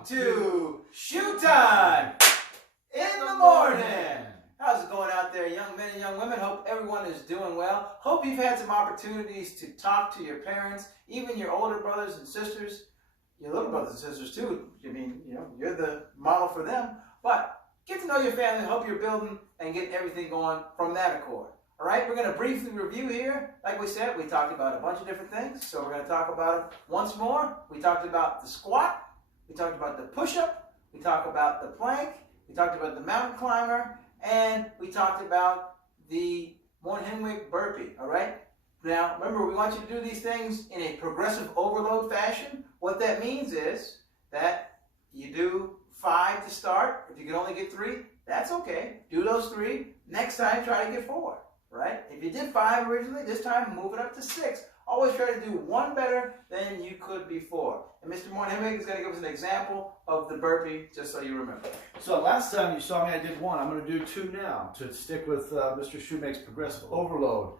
Welcome to Schu time in the morning. How's it going out there, young men and young women? Hope everyone is doing well. Hope you've had some opportunities to talk to your parents, even your older brothers and sisters, your little brothers and sisters too. I mean, you're the model for them. But get to know your family. Hope you're building and getting everything going from that accord. All right, we're going to briefly review here. Like we said, we talked about a bunch of different things, so we're going to talk about it once more. We talked about the squat. We talked about the push-up. We talked about the plank. We talked about the mountain climber. And we talked about the Morn burpee, all right? Now, remember, we want you to do these things in a progressive overload fashion. What that means is that you do 5 to start. If you can only get 3, that's okay. Do those 3. Next time, try to get 4. Right? If you did 5 originally, this time move it up to 6. Always try to do 1 better than you could before. And Mr. Morn is going to give us an example of the burpee, just so you remember. So last time you saw me, I did 1. I'm going to do 2 now to stick with Mr. Schumaker's progressive overload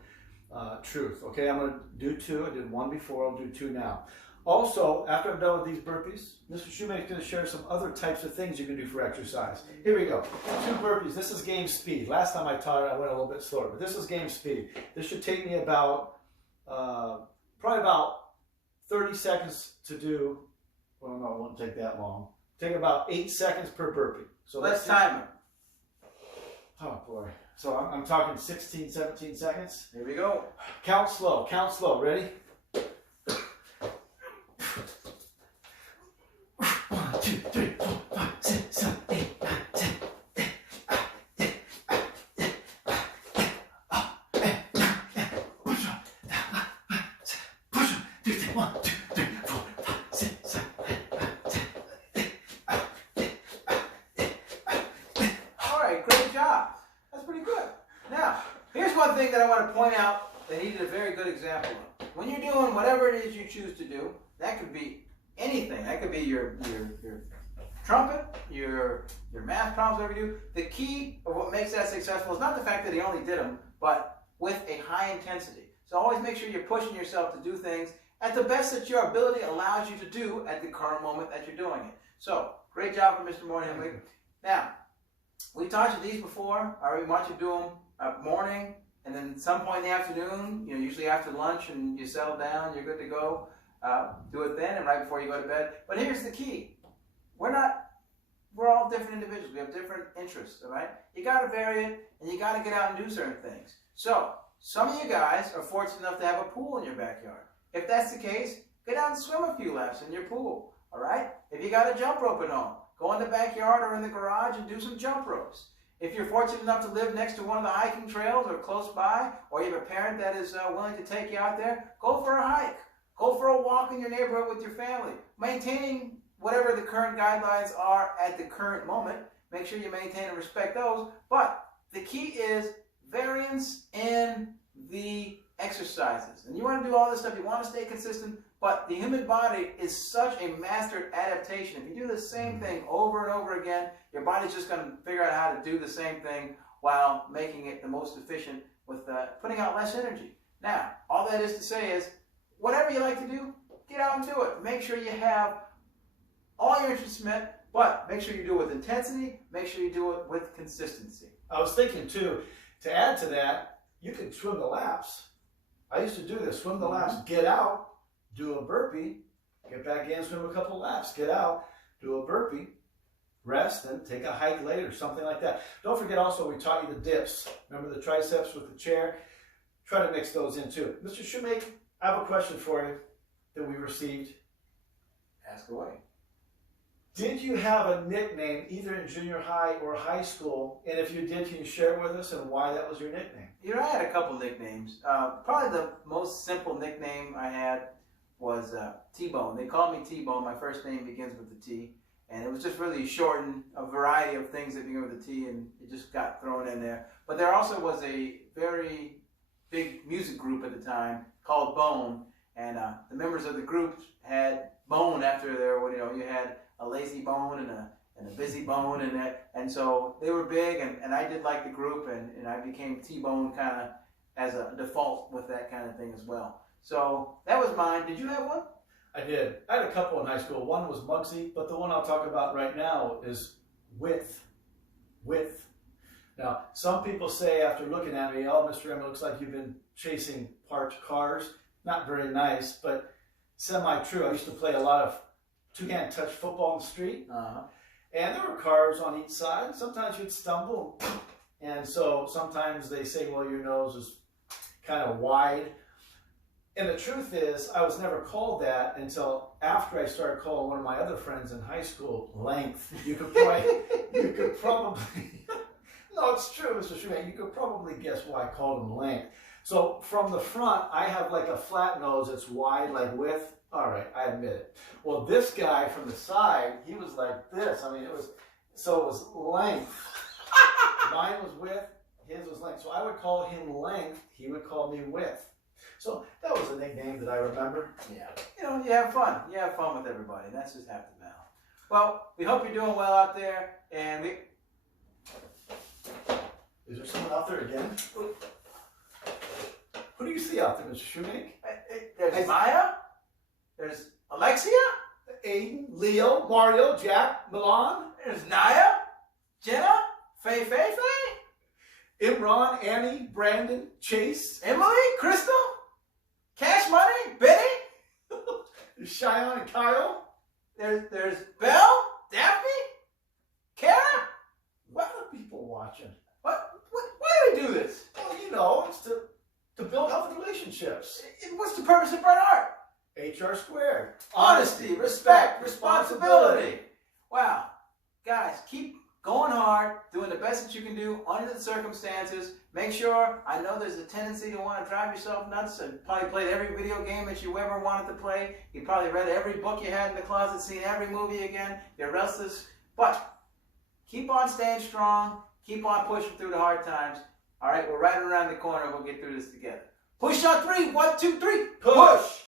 truth. Okay, I'm going to do 2. I did 1 before. I'll do 2 now. Also, after I'm done with these burpees, Mr. Schumaker is going to share some other types of things you can do for exercise. Here we go. 2 burpees. This is game speed. Last time I taught it, I went a little bit slower, but this is game speed. This should take me about, probably about 30 seconds to do. Well, no, it won't take that long. Take about 8 seconds per burpee. So let's time it. Oh, boy. So I'm talking 16, 17 seconds. Here we go. Count slow. Count slow. Ready? 1, 2, 3, 4, 5, 6, 7, 8, 9, 10. All right, great job. That's pretty good. Now, here's one thing that I want to point out that he did a very good example of. When you're doing whatever it is you choose to do, that could be anything. That could be your trumpet, your math problems, whatever you do. The key of what makes that successful is not the fact that he only did them, but with a high intensity. So always make sure you're pushing yourself to do things at the best that your ability allows you to do at the current moment that you're doing it. So, great job for Mr. Morn. Now, we taught you these before. I already want you to do them morning, and then at some point in the afternoon, usually after lunch and you settle down, you're good to go. Do it then and right before you go to bed. But here's the key. We're all different individuals. We have different interests, all right? You got to vary it, and you got to get out and do certain things. So, some of you guys are fortunate enough to have a pool in your backyard. If that's the case, get out and swim a few laps in your pool, all right? If you got a jump rope at home, go in the backyard or in the garage and do some jump ropes. If you're fortunate enough to live next to one of the hiking trails or close by, or you have a parent that is willing to take you out there, go for a hike. Go for a walk in your neighborhood with your family. Maintaining whatever the current guidelines are at the current moment. Make sure you maintain and respect those. But the key is variance in the exercises. And you want to do all this stuff. You want to stay consistent. But the human body is such a mastered adaptation. If you do the same thing over and over again, your body's just going to figure out how to do the same thing while making it the most efficient with putting out less energy. Now, all that is to say is, whatever you like to do, get out and do it. Make sure you have all your interests met, but make sure you do it with intensity. Make sure you do it with consistency. I was thinking, too, to add to that, you can swim the laps. I used to do this. Swim the laps, get out, do a burpee, get back in, swim a couple of laps, get out, do a burpee, rest, then take a hike later, something like that. Don't forget also, we taught you the dips. Remember the triceps with the chair? Try to mix those in, too. Mr. Schumaker, I have a question for you that we received. Ask away. Did you have a nickname either in junior high or high school? And if you did, can you share it with us and why that was your nickname? I had a couple nicknames. Probably the most simple nickname I had was T-Bone. They called me T-Bone. My first name begins with the T. And it was just really shortened a variety of things that begin with the T, and it just got thrown in there. But there also was a very big music group at the time called Bone, and the members of the group had Bone after their, you had a lazy bone and a busy bone, and so they were big, and I did like the group, and I became T-Bone kind of as a default with that kind of thing as well. So that was mine. Did you have one? I did. I had a couple in high school. One was Muggsy, but the one I'll talk about right now is Width. Width. Now, some people say after looking at me, oh, Mr. M, it looks like you've been chasing parked cars. Not very nice, but semi-true. I used to play a lot of two-hand touch football in the street. And there were cars on each side. Sometimes you'd stumble. And so sometimes they say, well, your nose is kind of wide. And the truth is, I was never called that until after I started calling one of my other friends in high school length. You could probably, no, it's true, Mr. Schu. You could probably guess why I called him length. So from the front, I have like a flat nose that's wide, like width. All right, I admit it. Well, this guy from the side, he was like this. I mean, it was length. Mine was width, his was length. So I would call him length, he would call me width. So that was a nickname that I remember. Yeah. You know, you have fun. You have fun with everybody. And that's just half the battle. Well, we hope you're doing well out there. And we... Is there someone out there again? Who do you see out there, Mr. Shoemake? There's Maya. There's Alexia. Aiden, Leo, Mario, Jack, Milan. There's Naya. Jenna. Faye. Imran, Annie, Brandon, Chase. Emily. Crystal. Cash Money. Benny. Cheyenne and Kyle. There's Belle. Daphne. Kara. What are people watching? Why do we do this? Well, you know, it's to build healthy relationships. What's the purpose of Bret Hart? HR squared. Honesty, respect, responsibility. Wow. Guys, keep going hard, doing the best that you can do under the circumstances. Make sure, I know there's a tendency to want to drive yourself nuts and probably played every video game that you ever wanted to play. You probably read every book you had in the closet, seen every movie again. You're restless. But keep on staying strong. Keep on pushing through the hard times. All right, we're right around the corner. We'll get through this together. Push on 3. 1, 2, 3. Push.